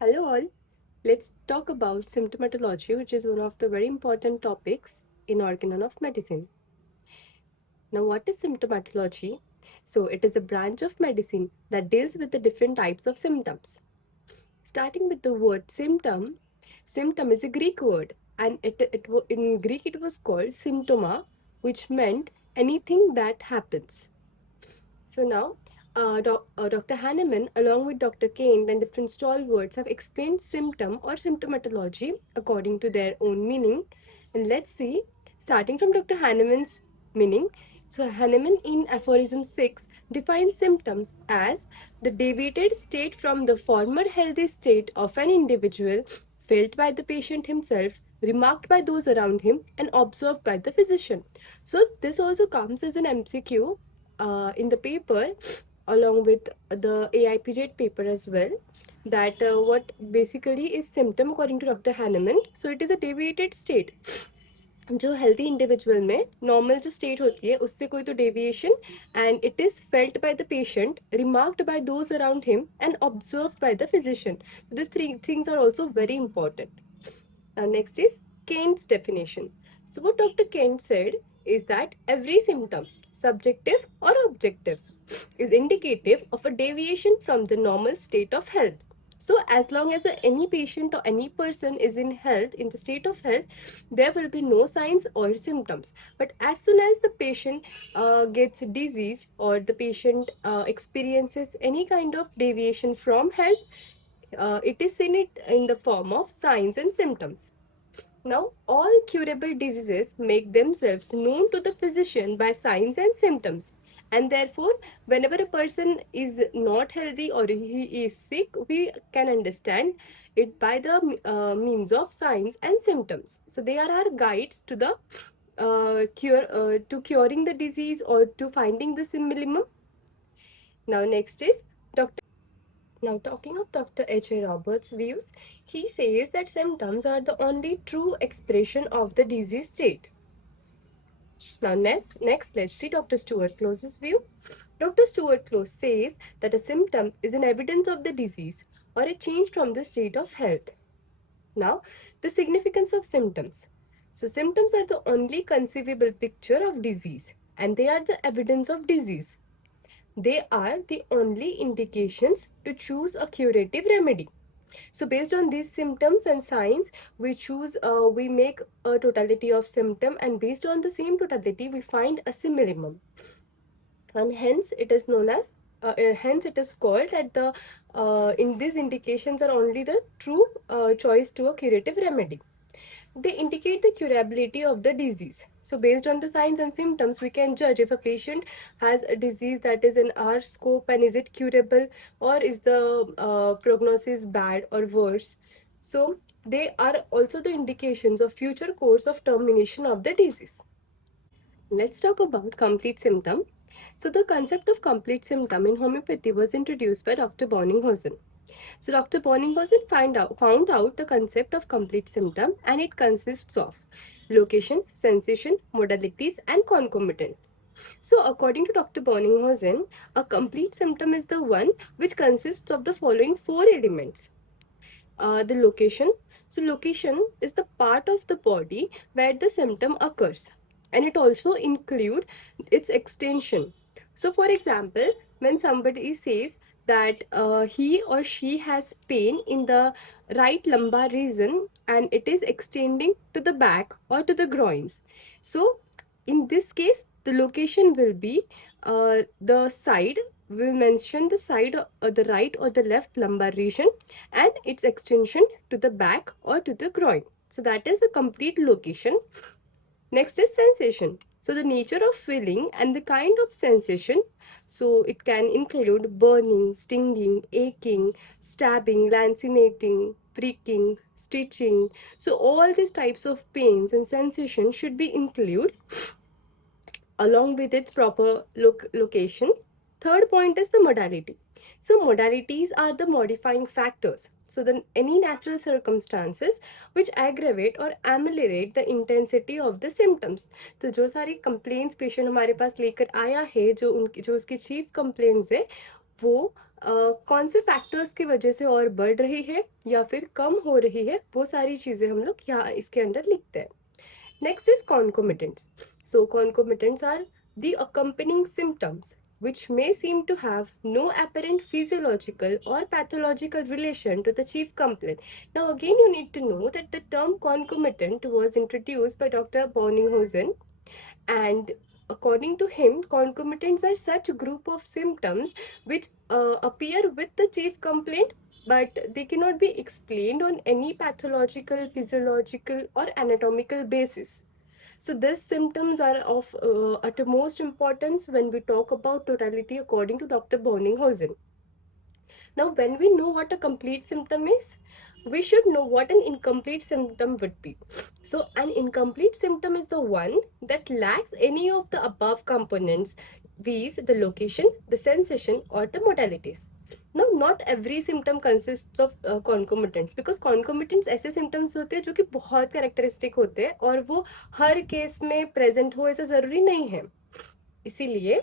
Hello all. Let's talk about symptomatology, which is one of the very important topics in organon of medicine. Now, what is symptomatology? So, it is a branch of medicine that deals with the different types of symptoms. Starting with the word symptom, symptom is a Greek word, and in Greek it was called symptoma, which meant anything that happens. So now, Dr. Hahnemann, along with Dr. Kane and different stalwarts, have explained symptom or symptomatology according to their own meaning. And let's see, starting from Dr. Hahnemann's meaning. So, Hahnemann in aphorism 6 defines symptoms as the deviated state from the former healthy state of an individual, felt by the patient himself, remarked by those around him, and observed by the physician. So, this also comes as an MCQ in the paper along with the AIPJ paper as well, that what basically is symptom according to Dr. Hahnemann. So it is a deviated state. जो healthy individual में normal जो state होती है उससे कोई तो deviation and it is felt by the patient remarked by those around him and observe by the physician this three things are also very important next is Kent's definition. So, what Dr. Kent said is that every symptom, subjective or objective, is indicative of a deviation from the normal state of health. So, as long as any patient or any person is in health, in the state of health, there will be no signs or symptoms. But as soon as the patient gets disease or the patient experiences any kind of deviation from health, it is seen it in the form of signs and symptoms. Now, all curable diseases make themselves known to the physician by signs and symptoms. And therefore, whenever a person is not healthy or he is sick, we can understand it by the means of signs and symptoms. So, they are our guides to the curing the disease or to finding the symptom. Now, next is Dr. Now, talking of Dr. H.A. Roberts' views, he says that symptoms are the only true expression of the disease state. Now, next, let's see Dr. Stuart Close's view. Dr. Stuart Close says that a symptom is an evidence of the disease or a change from the state of health. Now, the significance of symptoms. So, symptoms are the only conceivable picture of disease and they are the evidence of disease. They are the only indications to choose a curative remedy. So based on these symptoms and signs, we make a totality of symptom, and based on the same totality, we find a simillimum. And hence it is known as, hence it is called that in these indications are only the true choice to a curative remedy. They indicate the curability of the disease. So based on the signs and symptoms, we can judge if a patient has a disease that is in our scope and is it curable, or is the prognosis bad or worse. So they are also the indications of future course of termination of the disease. Let's talk about complete symptom. So the concept of complete symptom in homeopathy was introduced by Dr. Bonninghausen. So Dr. Bonninghausen found out the concept of complete symptom, and it consists of location, sensation, modalities, and concomitant. So according to Dr. Bonninghausen, a complete symptom is the one which consists of the following four elements. The location. So location is the part of the body where the symptom occurs, and it also include its extension. So for example, when somebody says that he or she has pain in the right lumbar region and it is extending to the back or to the groins, so in this case the location will be the side, we mention the side or the right or the left lumbar region and its extension to the back or to the groin. So that is the complete location. Next is sensation. So the nature of feeling and the kind of sensation. So it can include burning, stinging, aching, stabbing, lancinating, pricking, stitching. So all these types of pains and sensation should be included along with its proper location. Third point is the modality. So modalities are the modifying factors. So then any natural circumstances which aggravate or ameliorate the intensity of the symptoms. तो जो सारी complaints patient हमारे पास लेकर आया है, जो उसकी chief complaints है, वो कौन से फैक्टर्स की वजह से और बढ़ रही है या फिर कम हो रही है, वो सारी चीज़ें हम लोग यहाँ इसके अंदर लिखते हैं. Next is concomitants. So concomitants are the accompanying symptoms which may seem to have no apparent physiological or pathological relation to the chief complaint. Now again you need to know that the term concomitant was introduced by Dr. Bonninghausen, and according to him concomitants are such a group of symptoms which appear with the chief complaint, but they cannot be explained on any pathological, physiological or anatomical basis. So these symptoms are of utmost importance when we talk about totality according to Dr. Bonninghausen. Now, when we know what a complete symptom is, we should know what an incomplete symptom would be. So, an incomplete symptom is the one that lacks any of the above components, viz. The location, the sensation, or the modalities. Now, not every symptom consists of concomitants, because concomitants ऐसे symptoms होते हैं जो कि बहुत characteristic होते हैं और वो हर केस में present हो ऐसा ज़रूरी नहीं है. इसीलिए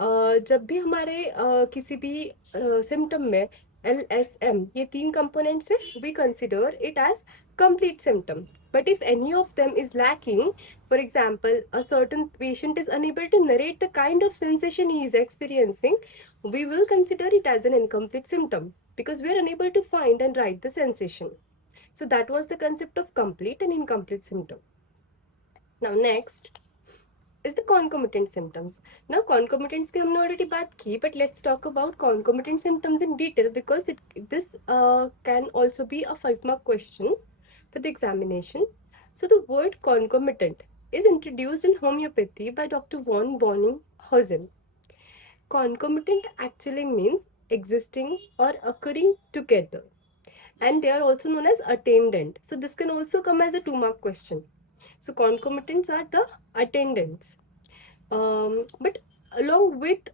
जब भी हमारे किसी भी सिम्टम में LSM ये 3 कंपोनेंट्स है, we consider it as complete symptom. But if any of them is lacking, for example, a certain patient is unable to narrate the kind of sensation he is experiencing, we will consider it as an incomplete symptom because we are unable to find and write the sensation. So that was the concept of complete and incomplete symptom. Now next is the concomitant symptoms. Now concomitants की हमने already बात की, but let's talk about concomitant symptoms in detail because this can also be a 5-mark question for the examination. So the word concomitant is introduced in homeopathy by Dr. von Bonninghausen. Concomitant actually means existing or occurring together, and they are also known as attendant. So this can also come as a 2-mark question. So concomitants are the attendants. But along with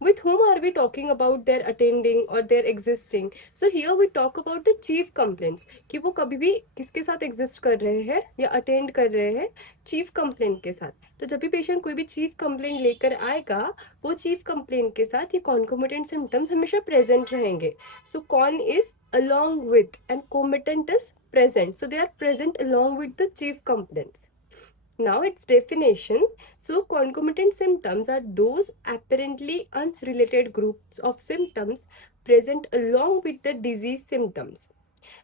with whom are we talking about their attending or their existing? So here we talk about the chief complaints कि वो कभी भी किसके साथ exist कर रहे हैं या attend कर रहे हैं, chief complaint के साथ. तो जब भी patient कोई भी chief complaint लेकर आएगा, वो chief complaint के साथ ये concomitant symptoms हमेशा present रहेंगे. So con is along with and comitant is present. So they are present along with the chief complaints. Now its definition. So concomitant symptoms are those apparently unrelated groups of symptoms present along with the disease symptoms,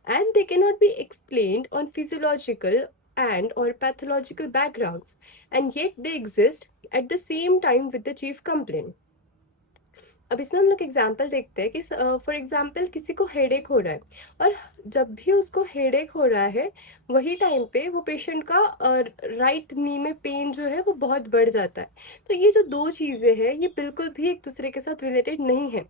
and they cannot be explained on physiological and or pathological backgrounds, and yet they exist at the same time with the chief complaint. अब इसमें हम लोग example देखते हैं कि for example किसी को headache हो रहा है और जब भी उसको हेडेक हो रहा है वही टाइम पे वो पेशेंट का राइट नी में पेन जो है वो बहुत बढ़ जाता है. तो ये जो दो चीज़ें हैं ये बिल्कुल भी एक दूसरे के साथ रिलेटेड नहीं है.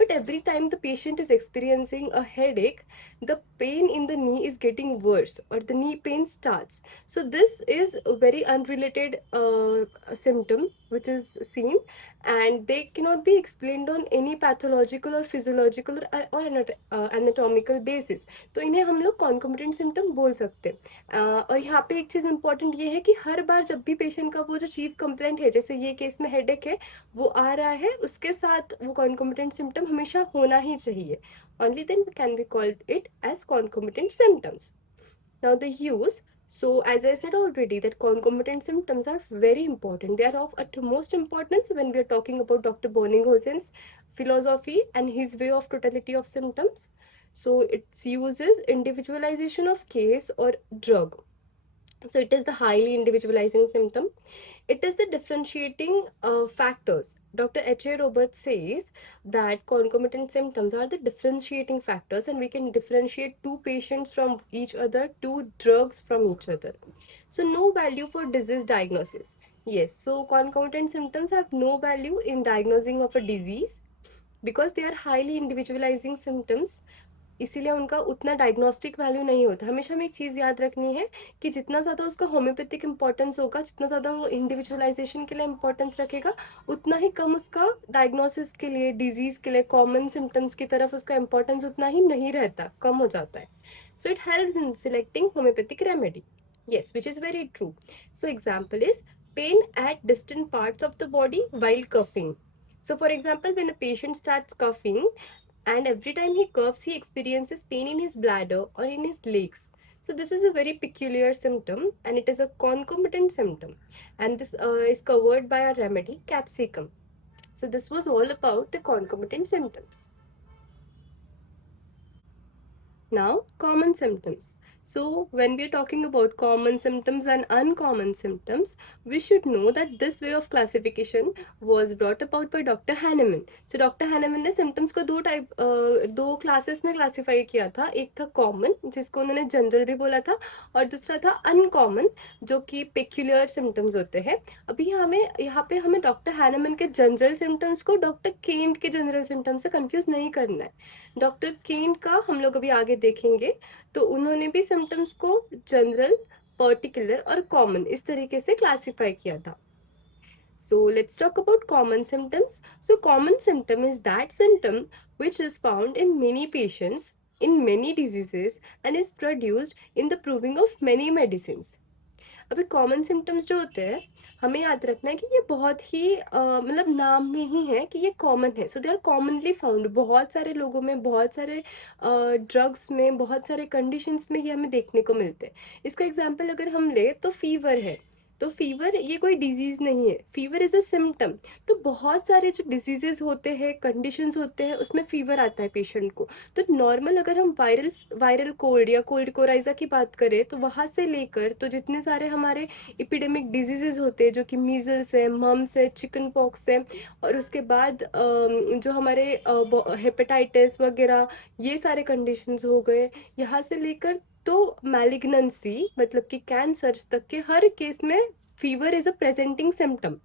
But every time the patient is experiencing a headache, the pain in the knee is getting worse और the knee pain starts. So this is a very unrelated symptom which is seen, and they cannot be explained on any pathological or physiological or anatomical basis. तो इन्हें हम लोग concomitant symptom बोल सकते हैं. और यहाँ पे एक चीज़ important ये है कि हर बार जब भी patient का वो जो chief complaint है, जैसे ये केस में headache है, वो आ रहा है, उसके साथ वो concomitant symptom हमेशा होना ही चाहिए. Only then can we call it as concomitant symptoms. Now the use. So as I said already that concomitant symptoms are very important. They are of utmost importance when we are talking about Dr. Bonninghausen's philosophy and his way of totality of symptoms. So its uses individualization of case or drug. So it is the highly individualizing symptom. It is the differentiating factors. Dr. H.A. Roberts says that concomitant symptoms are the differentiating factors, and we can differentiate two patients from each other, two drugs from each other. So no value for disease diagnosis. Yes, so concomitant symptoms have no value in diagnosing of a disease because they are highly individualizing symptoms. इसीलिए उनका उतना diagnostic value नहीं होता. हमेशा हमें एक चीज़ याद रखनी है कि जितना ज़्यादा उसका होम्योपैथिक इंपॉर्टेंस होगा, जितना ज़्यादा वो इंडिविजुअलाइजेशन के लिए इंपॉर्टेंस रखेगा, उतना ही कम उसका डायग्नोसिस के लिए, डिजीज़ के लिए, कॉमन सिम्टम्स की तरफ उसका इंपॉर्टेंस उतना ही नहीं रहता, कम हो जाता है. So it helps in selecting homeopathic remedy. Yes, which is very true. So example is pain at distant parts of the body while coughing. So for example, when a patient starts coughing and every time he coughs he experiences pain in his bladder or in his legs, so this is a very peculiar symptom and it is a concomitant symptom, and this is covered by a remedy capsicum. So this was all about the concomitant symptoms. Now, common symptoms. So, when we are talking about common symptoms and uncommon symptoms, we should know that this way of classification was brought about by Dr. Hahnemann. So, Dr. Hahnemann ने symptoms को दो classes में classify किया था. एक था common, जिसको उन्होंने general भी बोला था, और दूसरा था uncommon, जो कि peculiar symptoms होते हैं. अभी यहाँ पे हमें डॉक्टर हैनेमन के जनरल सिम्टम्स को डॉक्टर केंट के जनरल सिम्टम्स से कंफ्यूज नहीं करना है. डॉक्टर केंट का हम लोग अभी आगे देखेंगे, तो उन्होंने भी सिम्टम्स को जनरल, पर्टिकुलर और कॉमन इस तरीके से क्लासिफाई किया था. So let's talk about common symptoms. So common symptom is that symptom which is found in many patients, in many diseases and is produced in the proving of many medicines. अभी common symptoms जो होते हैं हमें याद रखना है कि ये बहुत ही मतलब नाम में ही है कि ये कॉमन है. सो दे आर कॉमनली फाउंड बहुत सारे लोगों में, बहुत सारे ड्रग्स में, बहुत सारे कंडीशंस में ये हमें देखने को मिलते हैं. इसका एग्जांपल अगर हम ले तो फीवर है, तो फीवर ये कोई डिजीज नहीं है, फीवर इज अ सिम्टम. तो बहुत सारे जो डिजीजेस होते हैं, कंडीशंस होते हैं, उसमें फीवर आता है पेशेंट को. तो नॉर्मल अगर हम वायरल कोल्ड या कोल्ड कोराइजा की बात करें तो वहां से लेकर तो जितने सारे हमारे इपिडेमिक डिजीजेस होते हैं, जो कि मीजल्स है, मम्स है, चिकन पॉक्स है, और उसके बाद जो हमारे हेपेटाइटिस वगैरह, ये सारे कंडीशंस हो गए, यहाँ से लेकर तो मैलिग्नेंसी मतलब कि कैंसर तक के हर केस में fever is a presenting symptom.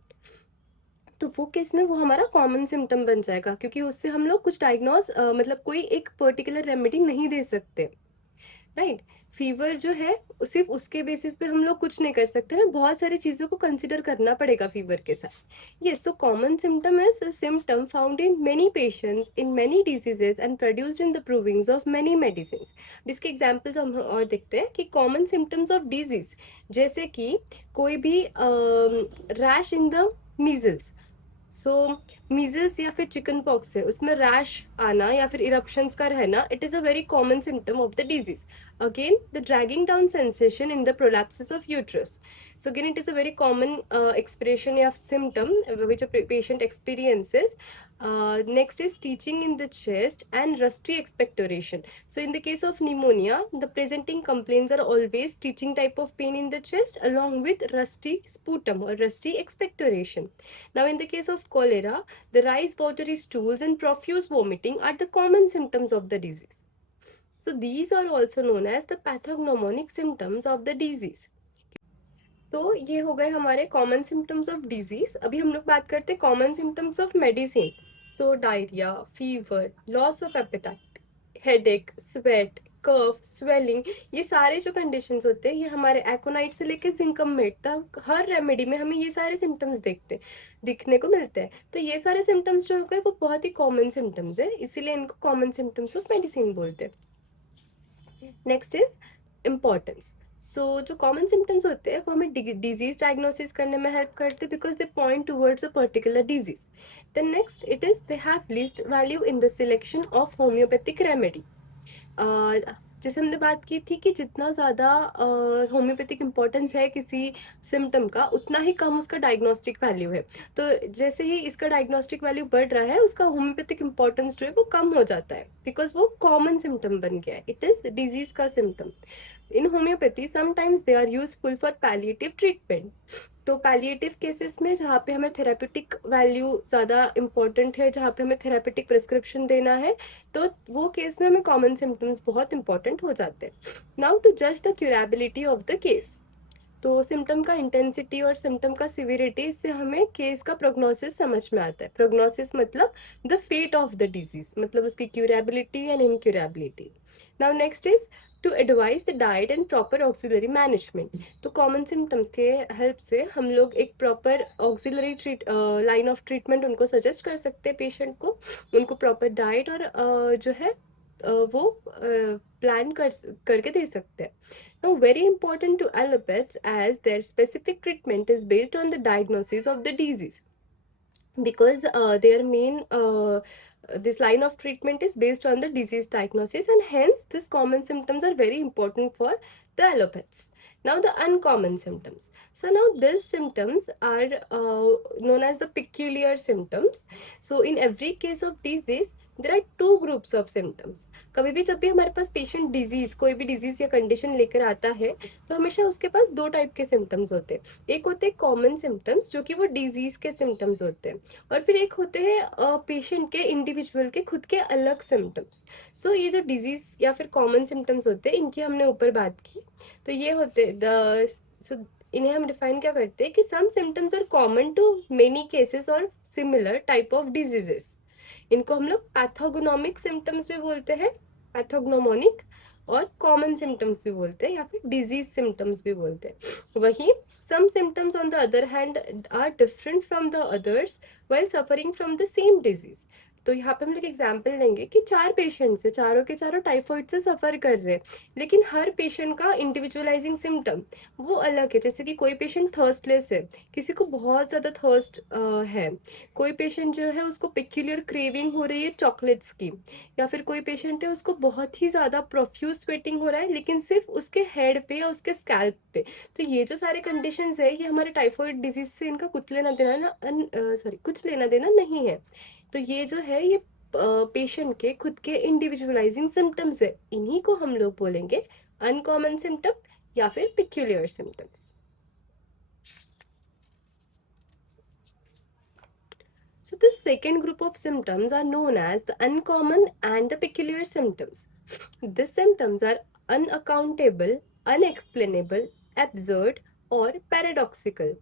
तो वो केस में वो हमारा कॉमन सिम्टम बन जाएगा, क्योंकि उससे हम लोग कुछ डायग्नोस मतलब कोई एक पर्टिकुलर रेमेडी नहीं दे सकते, राइट. फीवर जो है सिर्फ उसके बेसिस पे हम लोग कुछ नहीं कर सकते, हमें बहुत सारी चीज़ों को कंसिडर करना पड़ेगा फीवर के साथ. Yes, so common symptom is a symptom found in many patients in many diseases and produced in the provings of many medicine. इसके एग्जाम्पल्स हम और देखते हैं कि कॉमन सिम्टम्स ऑफ डिजीज, जैसे कि कोई भी rash in the measles. So measles या फिर चिकन पॉक्स है, उसमें रैश आना या फिर इरप्शंस का रहना, it is a very common symptom of the disease. Again the dragging down sensation in the prolapsis of uterus. So again, it is a very common expression of symptom which a patient experiences. Next is stitching in the chest and rusty expectoration. So in the case of pneumonia, the presenting complaints are always stitching type of pain in the chest along with rusty sputum or rusty expectoration. Now in the case of cholera, the rise watery stools and profuse vomiting are the common symptoms of the disease. So these are also known as the pathognomonic symptoms of the disease. तो ये हो गए हमारे common symptoms of disease. अभी हम लोग बात करते हैं common symptoms of medicine. So diarrhoea, fever, loss of appetite, headache, sweat, cough, swelling, ये सारे जो कंडीशंस होते हैं ये हमारे एकोनाइट से लेकर जिंकमेट तक हर रेमेडी में हमें ये सारे सिम्टम्स दिखने को मिलते हैं. तो ये सारे सिम्टम्स जो हो गए वो बहुत ही कॉमन सिम्टम्स है, इसीलिए इनको कॉमन सिम्टम्स ऑफ मेडिसिन बोलते हैं. Next is importance. सो जो कॉमन सिम्टम्स होते हैं वो हमें डिजीज डायग्नोसिस करने में हेल्प करते हैं because they point towards a particular disease. Then next it is they have least value in the selection of homeopathic remedy. जैसे हमने बात की थी कि जितना ज़्यादा होम्योपैथिक इम्पोर्टेंस है किसी सिम्टम का, उतना ही कम उसका डायग्नोस्टिक वैल्यू है. तो जैसे ही इसका डायग्नोस्टिक वैल्यू बढ़ रहा है, उसका होम्योपैथिक इम्पोर्टेंस जो है वो कम हो जाता है, बिकॉज वो कॉमन सिम्टम बन गया है, इट इज डिजीज का symptom. In homeopathy sometimes they are useful for palliative treatment. तो पैलिएटिव केसेस में जहाँ पे हमें थेरापेटिक वैल्यू ज़्यादा इंपॉर्टेंट है, जहाँ पे हमें थेरापेटिक प्रिस्क्रिप्शन देना है, तो वो केस में हमें कॉमन सिम्टम्स बहुत इंपॉर्टेंट हो जाते हैं. नाउ टू जज द क्यूरेबिलिटी ऑफ द केस. तो सिम्टम का इंटेंसिटी और सिम्टम का सिविरिटी, इससे हमें केस का प्रोग्नोसिस समझ में आता है. प्रोग्नोसिस मतलब the fate of the disease, मतलब उसकी curability and incurability. Now next is to advise the diet and proper auxiliary management. तो कॉमन सिम्टम्स के हेल्प से हम लोग एक proper auxiliary line of treatment उनको सजेस्ट कर सकते हैं पेशेंट को. उनको प्रॉपर डाइट और जो है वो प्लान करके दे सकते हैं. Now, very important to allopaths as their specific treatment is based on the diagnosis of the disease. because their main this line of treatment is based on the disease diagnosis, and hence these common symptoms are very important for the allopaths. Now the uncommon symptoms. So now these symptoms are known as the peculiar symptoms. So in every case of disease there are two groups of symptoms. कभी भी जब भी हमारे पास patient disease कोई भी disease या condition लेकर आता है तो हमेशा उसके पास दो टाइप के सिम्टम्स होते हैं। एक होते हैं कॉमन सिम्टम्स जो कि वो डिजीज के सिम्टम्स होते हैं, और फिर एक होते हैं पेशेंट के इंडिविजुअल के खुद के अलग सिम्टम्स। सो ये जो डिजीज या फिर कॉमन सिम्टम्स होते हैं इनकी हमने ऊपर बात की। तो ये होते द so, इन्हें हम डिफाइन क्या करते हैं कि some symptoms are common to many cases और सिमिलर टाइप ऑफ डिजीजेस। इनको हम लोग पैथोगनोमिक सिम्टम्स भी बोलते हैं, पैथोगनोमोनिक, और कॉमन सिम्टम्स भी बोलते हैं या फिर डिजीज सिम्टम्स भी बोलते हैं। वही some symptoms on the other hand are different from the others while suffering from the same disease। तो यहाँ पे हम लोग एग्जाम्पल लेंगे कि चार पेशेंट्स है, चारों के चारों टाइफाइड से सफर कर रहे हैं, लेकिन हर पेशेंट का इंडिविजुअलाइजिंग सिम्टम वो अलग है। जैसे कि कोई पेशेंट थर्स्टलेस है, किसी को बहुत ज्यादा थर्स्ट है, कोई पेशेंट जो है उसको पेक्यूलियर क्रेविंग हो रही है चॉकलेट्स की, या फिर कोई पेशेंट है उसको बहुत ही ज्यादा प्रोफ्यूज स्वेटिंग हो रहा है लेकिन सिर्फ उसके हेड पे या उसके स्कैल्प पे। तो ये जो सारे कंडीशंस है ये हमारे टाइफाइड डिजीज से इनका कुछ लेना देना ना सॉरी कुछ लेना देना नहीं है। तो ये जो है ये पेशेंट के खुद के इंडिविजुअलाइजिंग सिम्टम्स है, इन्हीं को हम लोग बोलेंगे अनकॉमन सिम्टम या फिर peculiar symptoms. So the second group of symptoms are known as the uncommon and the peculiar symptoms. These symptoms are unaccountable, unexplainable, absurd, or paradoxical.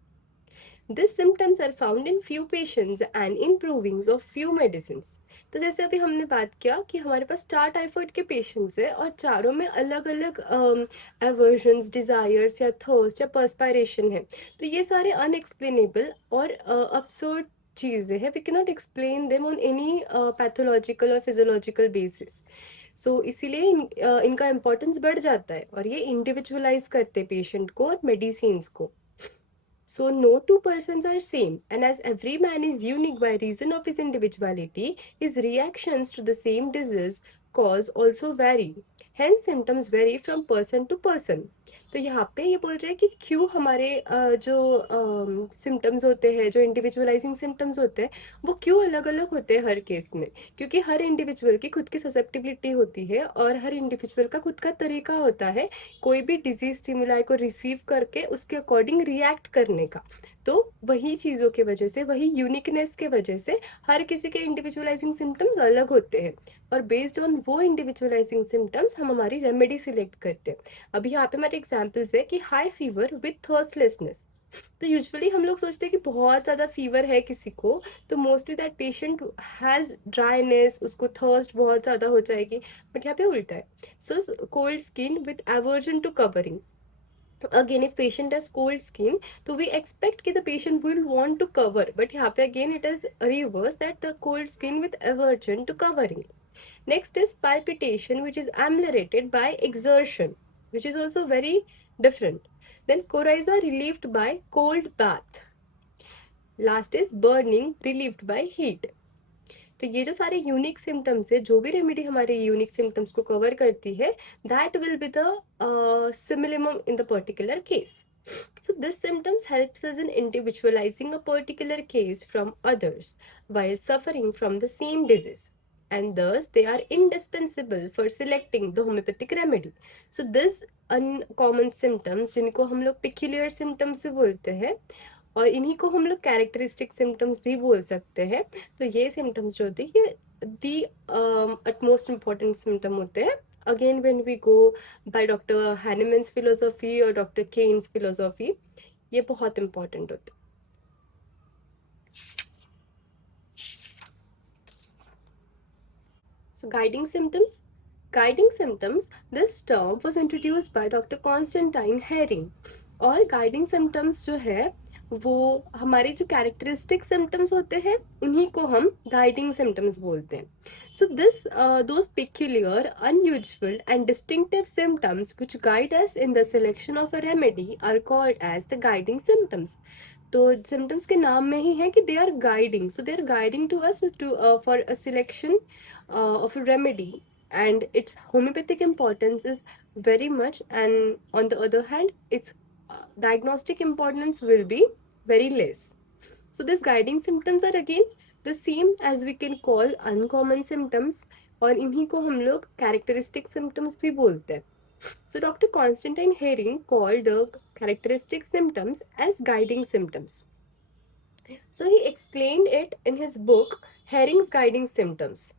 These symptoms are found in few patients and in provings of few medicines। तो जैसे अभी हमने बात किया कि हमारे पास चार typhoid के पेशेंट्स है और चारों में अलग अलग एवर्जन्स, डिजायर्स या थर्स्ट या पर्सपायरेशन है। तो ये सारे अनएक्सप्लेनेबल और absurd चीजें हैं, we can not explain them on any pathological और फिजियोलॉजिकल बेसिस। सो इसीलिए इनका इम्पोर्टेंस बढ़ जाता है और ये इंडिविजुअलाइज करते पेशेंट को और मेडिसिन को। So no two persons are same, and as every man is unique by reason of his individuality, his reactions to the same disease cause also vary. Hence symptoms vary from person to person। तो यहाँ पे ये बोल रहे हैं कि क्यों हमारे जो सिम्टम्स होते हैं, जो इंडिविजुअलाइजिंग सिम्टम्स होते हैं, वो क्यों अलग अलग होते हैं हर केस में। क्योंकि हर इंडिविजुअल की खुद की ससेप्टिबिलिटी होती है और हर इंडिविजुअल का खुद का तरीका होता है कोई भी डिजीज स्टिमुलाई को रिसीव करके उसके अकॉर्डिंग रिएक्ट करने का। तो वही चीज़ों की वजह से, वही यूनिकनेस के वजह से हर किसी के इंडिविजुअलाइजिंग सिम्टम्स अलग होते हैं, और बेस्ड ऑन वो इंडिविजुअलाइजिंग सिम्टम्स हम हमारी रेमेडी सिलेक्ट करते हैं। अभी यहाँ पे हमारे एग्जाम्पल्स है कि हाई फीवर विथ थर्स्टलेसनेस। तो यूजुअली हम लोग सोचते हैं कि बहुत ज़्यादा फीवर है किसी को तो mostly that patient has dryness, उसको थर्स्ट बहुत ज़्यादा हो जाएगी, बट यहाँ पे उल्टा है। So cold skin with aversion to covering. Again, if patient has cold skin, so we expect that the patient will want to cover, but here again it is reverse, that the cold skin with aversion to covering. Next is palpitation, which is ameliorated by exertion, which is also very different. Then coryza relieved by cold bath. Last is burning relieved by heat। तो ये जो सारे unique symptoms है, जो भी remedy हमारे unique symptoms को cover करती है, that will be the similimum in the particular case. So this symptoms helps us in individualizing a particular case from others while suffering from the same disease, and thus they are indispensable for selecting the homeopathic remedy। So this uncommon symptoms जिनको हम लोग peculiar symptoms भी बोलते हैं और इन्हीं को हम लोग कैरेक्टरिस्टिक सिम्टम्स भी बोल सकते हैं। तो ये सिम्टम्स जो होते हैं ये दी अटमोस्ट इम्पॉर्टेंट सिम्टम होते हैं। Again when we go by doctor Hahnemann's philosophy और डॉक्टर केन्स फिलोसॉफी, ये बहुत इंपॉर्टेंट होते हैं। So guiding symptoms. Guiding symptoms, this term was introduced by Dr. Constantine Hering। और गाइडिंग सिम्टम्स जो है वो हमारे जो कैरेक्टरिस्टिक सिम्टम्स होते हैं उन्हीं को हम गाइडिंग सिम्टम्स बोलते हैं। So this those peculiar, unusual and distinctive symptoms which guide us in the selection of a remedy are called as the guiding symptoms। तो सिम्टम्स के नाम में ही है कि they are guiding, so they are guiding to us to for a selection of a remedy, and its homeopathic importance is very much, and on the other hand its diagnostic importance will be very less. So these guiding symptoms are again the same as we can call uncommon symptoms, और इन्हीं को हम लोग characteristic symptoms भी बोलते हैं. So Dr. Constantine Hering called the characteristic symptoms as guiding symptoms. So he explained it in his book Hering's Guiding Symptoms,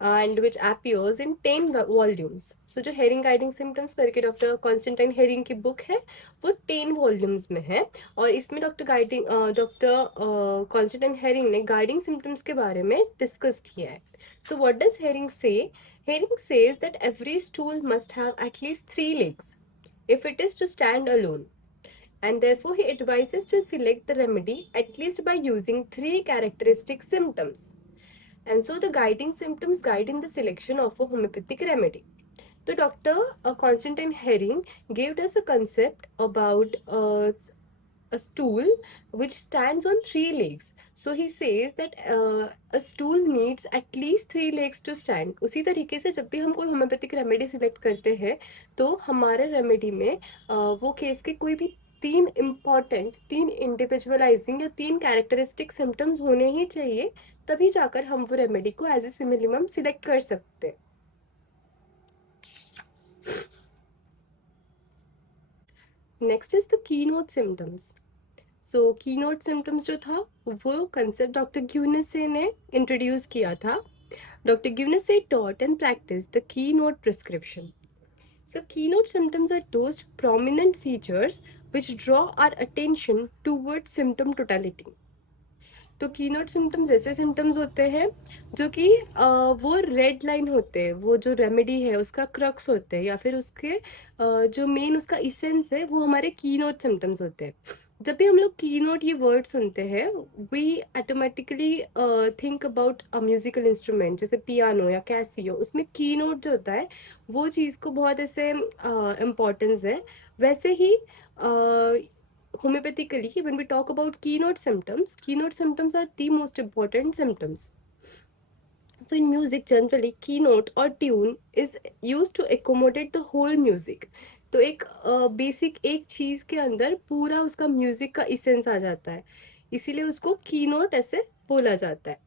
and which appears in 10 volumes. So जो herring guiding symptoms करके doctor Constantine herring की book है वो 10 volumes में है, और इसमें doctor Constantine herring ने गाइडिंग सिम्टम्स के बारे में डिस्कस किया है. So what does Hering say? Hering says that every stool must have at least 3 legs if it is to stand alone, and therefore he advises to select the remedy at least by using 3 characteristic symptoms. And so the guiding symptoms guide in the selection of a homeopathic remedy. So Dr. Constantine Hering gave us a concept about a stool which stands on 3 legs. So he says that a stool needs at least 3 legs to stand. उसी तरीके से जब भी हम कोई homeopathic remedy select करते हैं तो हमारे रेमेडी में वो केस के कोई भी 3 इम्पॉर्टेंट, 3 इंडिविजुअलाइजिंग या 3 कैरेक्टरिस्टिक सिम्टम्स होने ही चाहिए, तभी जाकर हम वो रेमेडी को एज ए सिमिलिमम सिलेक्ट कर सकते हैं. Next is the keynote symptoms. So keynote symptoms जो था वो कंसेप्ट डॉक्टर ग्यूनेसे ने इंट्रोड्यूस किया था. Doctor Guernsey taught and practiced the keynote prescription. So keynote symptoms are those prominent features which draw our attention towards symptom totality. तो keynote symptoms ऐसे symptoms होते हैं जो कि वो रेड लाइन होते हैं, वो जो रेमेडी है उसका क्रक्स होते हैं, या फिर उसके जो मेन उसका इसेंस है वो हमारे कीनोट सिम्टम्स होते हैं. जब भी हम लोग कीनोट ये वर्ड सुनते हैं we automatically think about a musical instrument जैसे पियानो या कैसियो. उसमें कीनोट जो होता है वो चीज़ को बहुत ऐसे इम्पोर्टेंस है. वैसे ही homeopathically when we talk about keynote symptoms are the most important symptoms. So in music generally keynote or tune is used to accommodate the whole music. तो एक बेसिक एक चीज के अंदर पूरा उसका म्यूजिक का इसेंस आ जाता है, इसीलिए उसको कीनोट ऐसे बोला जाता है.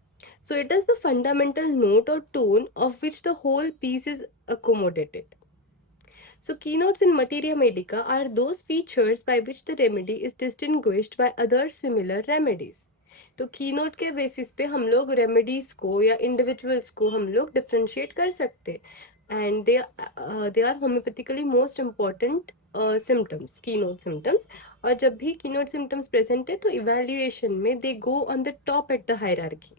So it is the fundamental note or tone of which the whole piece is accommodated. So keynotes in materia medica are those features by which the remedy is distinguished by other similar remedies. तो keynote के basis पे हम लोग remedies को या individuals को हम लोग डिफ्रेंशिएट कर सकते हैं, and they are homoeopathically most important symptoms, keynote symptoms. और जब भी कीनोट सिम्टम्स प्रेजेंट है तो इवेल्युएशन में they go on the top at the hierarchy.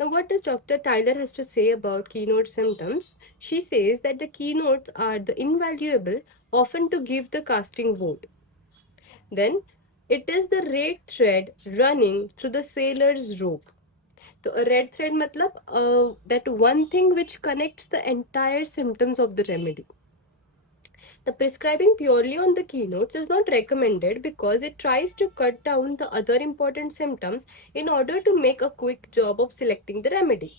Now, what does Dr. Tyler has to say about keynote symptoms? She says that the keynotes are the invaluable, often to give the casting vote. Then, it is the red thread running through the sailor's rope. So, a red thread matlab that one thing which connects the entire symptoms of the remedy. The prescribing purely on the keynotes is not recommended because it tries to cut down the other important symptoms in order to make a quick job of selecting the remedy.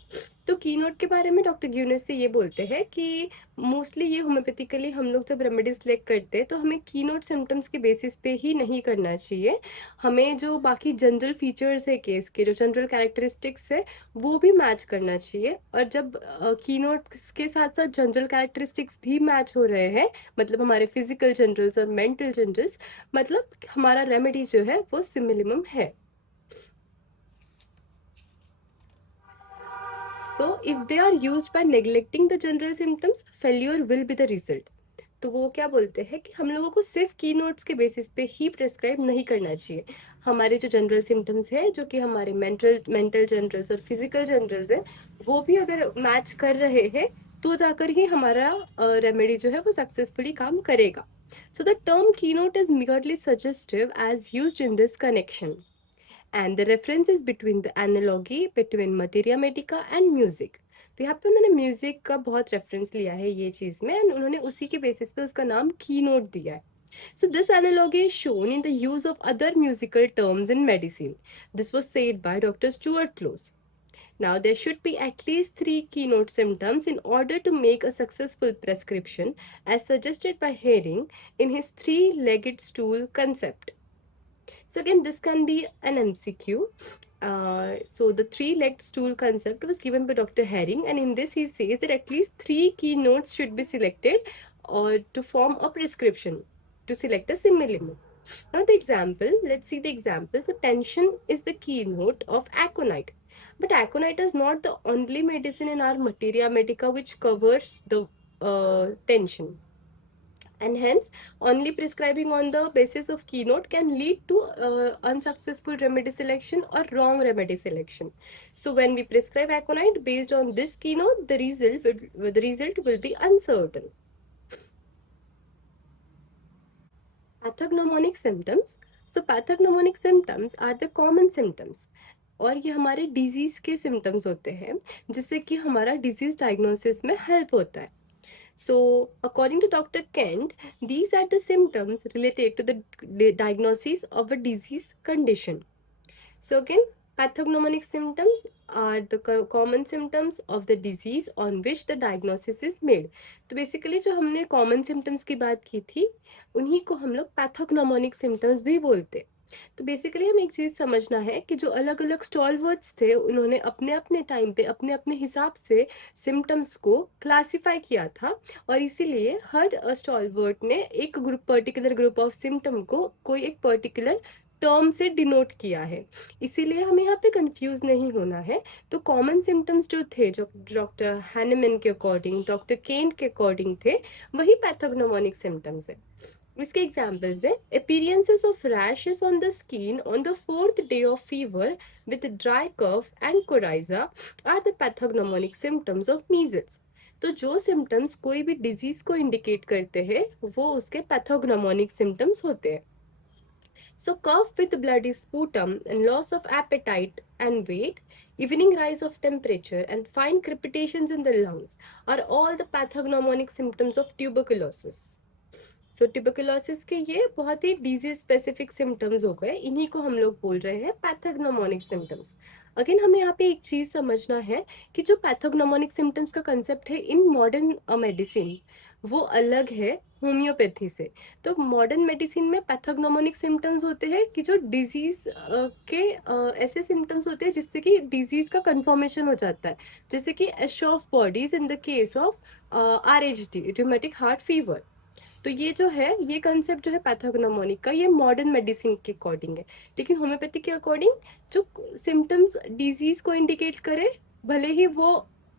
तो keynote के बारे में doctor ग्यूनेस से ये बोलते हैं कि mostly ये होम्योपैथिकली हम लोग जब रेमेडी सिलेक्ट करते हैं तो हमें कीनोट सिम्टम्स के बेसिस पे ही नहीं करना चाहिए. हमें जो बाकी जनरल फीचर्स है केस के, जो जनरल कैरेक्टरिस्टिक्स है वो भी मैच करना चाहिए. और जब कीनोट के साथ साथ जनरल कैरेक्टरिस्टिक्स भी मैच हो रहे हैं, मतलब हमारे फिजिकल जनरल्स और मेंटल जनरल्स, मतलब हमारा रेमेडी जो है वो सिमिलिमम है. तो if they are used by neglecting the general symptoms failure will be the result. तो वो क्या बोलते हैं कि हम लोगों को सिर्फ की नोट्स के बेसिस पे ही प्रेस्क्राइब नहीं करना चाहिए. हमारे जो जनरल सिम्टम्स है, जो कि हमारे मेंटल जनरल्स और फिजिकल जनरल्स है, वो भी अगर मैच कर रहे हैं तो जाकर ही हमारा रेमेडी जो है वो सक्सेसफुली काम करेगा. So the term keynote is merely suggestive as used in this connection, and the reference is between the analogy between materia medica and music. तो यहाँ पे उन्होंने म्यूजिक का बहुत रेफरेंस लिया है ये चीज में, एंड उन्होंने उसी के बेसिस पे उसका नाम की नोट दिया है. So this analogy is shown in the use of other musical terms in medicine. This was said by Dr. Stuart Close. Now, there should be at least three keynote symptoms in order to make a successful prescription, as suggested by Hering in his three-legged stool concept. So again, this can be an MCQ. So the three-legged stool concept was given by Dr. Herring, and in this he says that at least three keynotes should be selected or to form a prescription to select a similar. Now the example, let's see the example. So tension is the keynote of aconite. But aconite is not the only medicine in our materia medica which covers the tension. And hence, only prescribing on the basis of keynote can lead to unsuccessful remedy selection or wrong remedy selection. So when we prescribe aconite based on this keynote, the result will be uncertain. Pathognomonic symptoms. So pathognomonic symptoms are the common symptoms, और ये हमारे disease के symptoms होते हैं जिससे कि हमारा disease diagnosis में हेल्प होता है. So, according to Dr. Kent, these are the symptoms related to the diagnosis of a disease condition. So again, pathognomonic symptoms are the common symptoms of the disease on which the diagnosis is made. तो basically जो हमने common symptoms की बात की थी, उन्हीं को हम लोग pathognomonic symptoms भी बोलते. तो बेसिकली हमें एक चीज समझना है कि जो अलग अलग स्टॉलवर्ड्स थे उन्होंने अपने अपने टाइम पे अपने अपने हिसाब से सिम्टम्स को क्लासिफाई किया था, और इसीलिए हर स्टॉलवर्ड ने एक group particular group of symptom को कोई एक पर्टिकुलर टर्म से डिनोट किया है. इसीलिए हमें यहाँ पे कंफ्यूज नहीं होना है. तो कॉमन सिम्टम्स जो थे, जो डॉक्टर हैनेमन के अकॉर्डिंग, डॉक्टर केंट के अकॉर्डिंग थे, वही पैथोग्नोमोनिक सिम्टम्स है. इसके एग्जाम्पल्स है appearances of rashes on the skin on the fourth day of fever with dry cough and coryza are the pathognomonic symptoms of measles. तो जो symptoms कोई भी डिजीज को इंडिकेट करते हैं वो उसके पैथोग्नोमोनिक सिम्टम्स होते हैं. So cough with bloody sputum and loss of appetite and weight, evening rise of temperature and fine crepitations in the lungs are all the pathognomonic symptoms of tuberculosis. So tuberculosis के ये बहुत ही disease specific symptoms हो गए, इन्हीं को हम लोग बोल रहे हैं पैथोग्नोमोनिक सिम्टम्स. अगेन हमें यहाँ पे एक चीज समझना है कि जो पैथोग्नोमोनिक सिम्टम्स का कंसेप्ट है इन मॉडर्न मेडिसिन, वो अलग है होम्योपैथी से. तो मॉडर्न मेडिसिन में पैथोग्नोमोनिक सिम्टम्स होते हैं कि जो डिजीज के ऐसे सिम्टम्स होते हैं जिससे कि डिजीज का कंफर्मेशन हो जाता है, जैसे कि ash of bodies in the case of RHD, rheumatic heart fever. तो ये जो है, ये कंसेप्ट जो है पैथोग्नोमोनिक का, ये मॉडर्न मेडिसिन के अकॉर्डिंग है. लेकिन होम्योपैथी के अकॉर्डिंग जो सिम्टम्स डिजीज को इंडिकेट करे, भले ही वो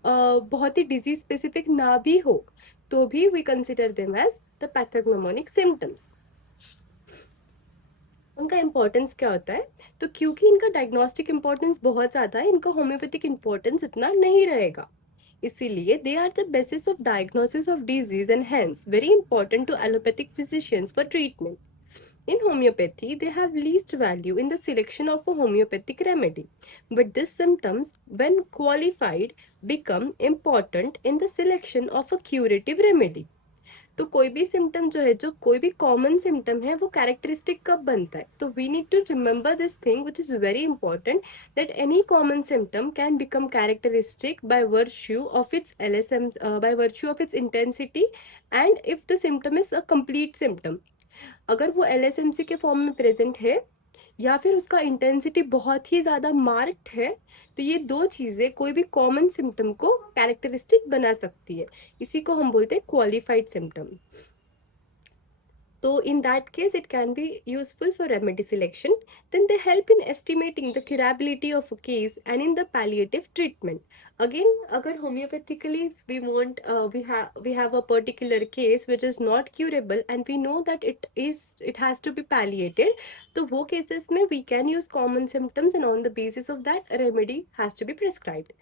बहुत ही डिजीज स्पेसिफिक ना भी हो, तो भी we consider them as the pathognomonic symptoms. उनका इंपॉर्टेंस क्या होता है? तो क्योंकि इनका डायग्नोस्टिक इंपॉर्टेंस बहुत ज्यादा है, इनका होम्योपैथिक इंपॉर्टेंस इतना नहीं रहेगा. इसीलिए they are the basis of diagnosis of disease and hence very important to allopathic physicians for treatment. In homeopathy, they have least value in the selection of a homeopathic remedy, but these symptoms, when qualified, become important in the selection of a curative remedy. तो कोई भी symptom जो है, जो कोई भी common symptom है, वो कैरेक्टरिस्टिक कब बनता है? तो we need to remember this thing which is very important, that any common symptom can become characteristic by virtue of its LSM, by virtue of its intensity, and if the symptom is a complete symptom. अगर वो LSMC के form में present है या फिर उसका intensity बहुत ही ज़्यादा मार्क्ड है, तो ये दो चीज़ें कोई भी कॉमन सिम्टम को कैरेक्टरिस्टिक बना सकती है. इसी को हम बोलते हैं qualified symptom. So in that case, it can be useful for remedy selection. Then they help in estimating the curability of a case and in the palliative treatment. Again, agar homeopathically we have a particular case which is not curable and we know that it has to be palliated. So wo cases mein we can use common symptoms and on the basis of that a remedy has to be prescribed.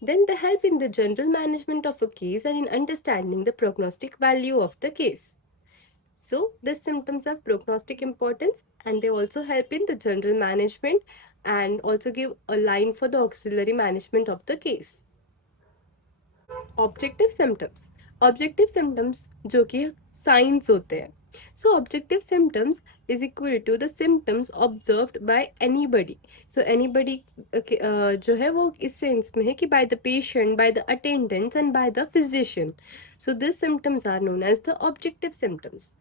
Then they help in the general management of a case and in understanding the prognostic value of the case. So these symptoms have prognostic importance and they also help in the general management and also give a line for the auxiliary management of the case. Objective symptoms. Objective symptoms जो कि signs होते हैं. So objective symptoms is equal to the symptoms observed by anybody. So anybody जो है वो इस sense में है कि by the patient, by the attendants and by the physician. So these symptoms are known as the objective symptoms.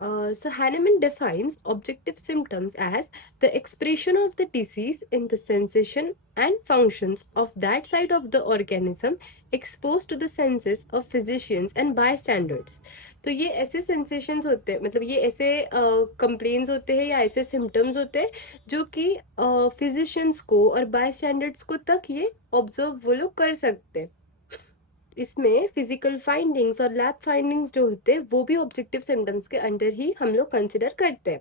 So Hahnemann defines objective symptoms as the expression of the disease in the sensation and functions of that side of the organism exposed to the senses of physicians and bystanders. तो ये ऐसे sensations होते हैं, मतलब ये ऐसे complaints होते हैं या ऐसे symptoms होते हैं जो कि physicians को और bystanders को तक ये observe वो लोग कर सकते हैं. इसमें फिजिकल फाइंडिंग्स और लैब फाइंडिंग्स जो होते हैं वो भी ऑब्जेक्टिव सिम्टम्स के अंडर ही हम लोग कंसिडर करते हैं.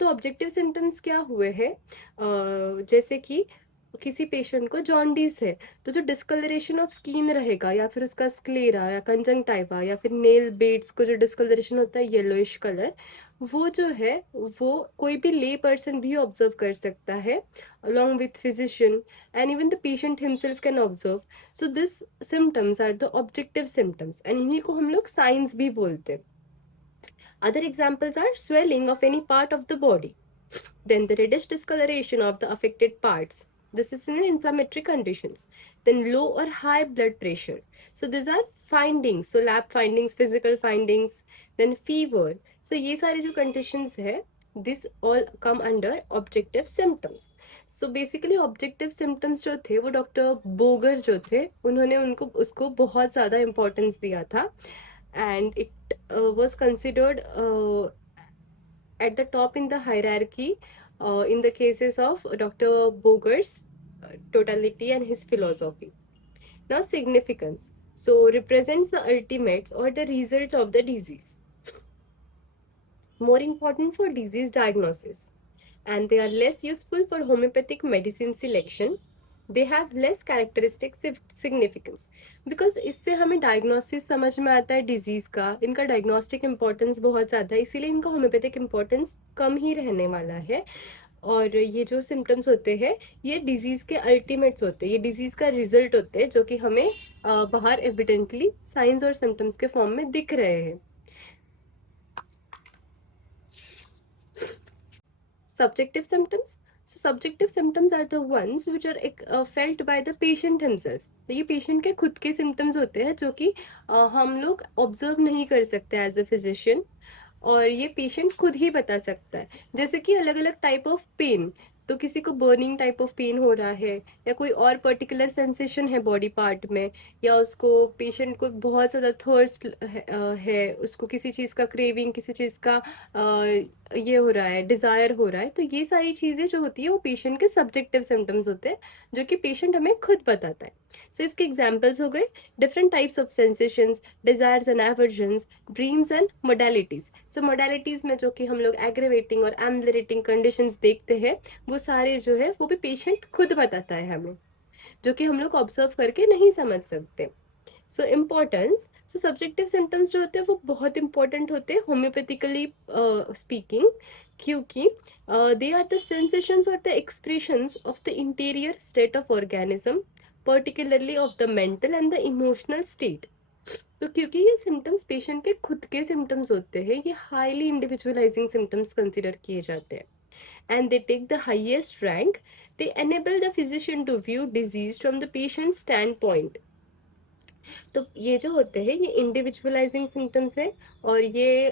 तो ऑब्जेक्टिव सिम्टम्स क्या हुए हैं, जैसे कि किसी पेशेंट को जॉन्डिस है तो जो डिस्कलरेशन ऑफ स्किन रहेगा या फिर उसका स्क्लेरा या कंजंक्टिवा या फिर नेल बेड्स को जो डिस्कलरेशन होता है येलोइश कलर, वो जो है वो कोई भी ले पर्सन भी ऑब्जर्व कर सकता है along with physician, and even the patient himself can observe. So this symptoms are the objective symptoms and इन्हीं को हम लोग signs भी बोलते हैं. Other examples are swelling of any part of the body, then the reddish discoloration of the affected parts. This is in inflammatory conditions. Then low or high blood pressure. So these are findings. So lab findings, physical findings, then fever. So ये सारे जो conditions है, this all come under objective symptoms. So basically objective symptoms जो थे वो doctor Bogar जो थे उन्होंने उनको उसको बहुत ज़्यादा importance दिया था, and it was considered at the top in the hierarchy in the cases of Dr. Boger's totality and his philosophy. Now significance. So represents the ultimates or the results of the disease. More important for disease diagnosis. And they are less useful for homeopathic medicine selection. They have less characteristic significance. Because इससे हमें diagnosis समझ में आता है disease का, इनका diagnostic importance बहुत ज़्यादा है, इसीलिए इनका होम्योपैथिक इम्पोर्टेंस कम ही रहने वाला है. और ये जो सिम्टम्स होते हैं ये डिजीज के अल्टीमेट्स होते हैं, ये डिजीज का रिजल्ट होते हैं जो कि हमें बाहर एविडेंटली साइंस और सिम्टम्स के फॉर्म में दिख रहे हैं. Subjective symptoms. So subjective symptoms are the ones which are felt by the patient himself. तो ये पेशेंट के खुद के सिम्टम्स होते हैं जो कि हम लोग ऑब्जर्व नहीं कर सकते एज अ फिजिशियन, और ये पेशेंट खुद ही बता सकता है. जैसे कि अलग अलग टाइप ऑफ पेन, तो किसी को बर्निंग टाइप ऑफ पेन हो रहा है या कोई और पर्टिकुलर सेंसेशन है बॉडी पार्ट में, या उसको पेशेंट को बहुत ज़्यादा थर्स्ट है, उसको किसी चीज़ का क्रेविंग, किसी चीज़ का ये हो रहा है, डिज़ायर हो रहा है, तो ये सारी चीज़ें जो होती है वो पेशेंट के सब्जेक्टिव सिम्टम्स होते हैं जो कि पेशेंट हमें खुद बताता है. सो इसके एग्जाम्पल्स हो गए different types of sensations, desires and aversions, dreams and modalities. So modalities में जो कि हम लोग एग्रेवेटिंग और एम्बलरेटिंग कंडीशंस देखते हैं वो सारे जो है वो भी पेशेंट खुद बताता है हमें, जो कि हम लोग ऑब्जर्व करके नहीं समझ सकते. सो इम्पोर्टेंस. सो सब्जेक्टिव सिम्टम्स जो होते हैं वो बहुत इंपॉर्टेंट होते हैं होम्योपैथिकली स्पीकिंग, क्योंकि दे आर द सेंसेशंस और the expressions of the interior state of organism, particularly of the mental and the emotional state. तो क्योंकि ये सिम्टम्स पेशेंट के खुद के सिम्टम्स होते हैं, ये हाईली इंडिविजुअलाइजिंग सिम्टम्स कंसिडर किए जाते हैं, and they take the highest rank. They enable the physician to view disease from the patient's standpoint. तो ये जो होते हैं ये इंडिविजुअलाइजिंग सिम्टम्स है, और ये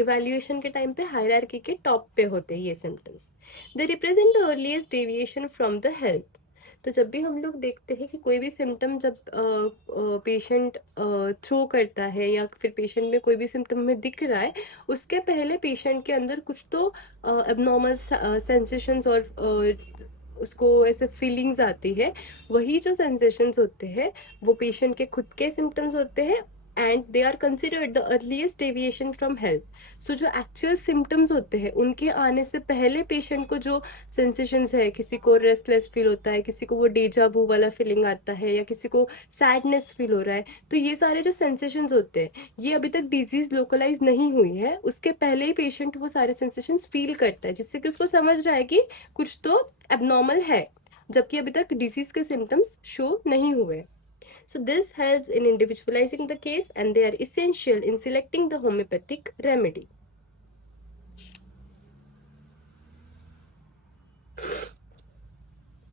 इवैल्यूएशन के टाइम पे हायरार्की के टॉप पे होते हैं ये symptoms. They represent the earliest deviation from the health. तो जब भी हम लोग देखते हैं कि कोई भी सिम्टम जब पेशेंट थ्रो करता है या फिर पेशेंट में कोई भी सिम्टम में दिख रहा है, उसके पहले पेशेंट के अंदर कुछ तो एबनॉर्मल सेंसेशंस और उसको ऐसे फीलिंग्स आती है, वही जो सेंसेशंस होते हैं वो पेशेंट के खुद के सिम्टम्स होते हैं, and they are considered the earliest deviation from health. So जो एक्चुअल सिम्टम्स होते हैं उनके आने से पहले पेशेंट को जो सेंसेशंस है, किसी को रेस्टलेस फील होता है, किसी को वो डेजा वू वाला फीलिंग आता है, या किसी को सैडनेस फील हो रहा है, तो ये सारे जो सेंसेशंस होते हैं ये अभी तक डिजीज लोकलाइज नहीं हुई है, उसके पहले ही पेशेंट वो सारे सेंसेशंस फील करता है, जिससे कि उसको समझ रहा है कि कुछ तो एबनॉर्मल है, जबकि अभी तक डिजीज के सिम्टम्स शो नहीं हुए. So this helps in individualizing the case, and they are essential in selecting the homeopathic remedy.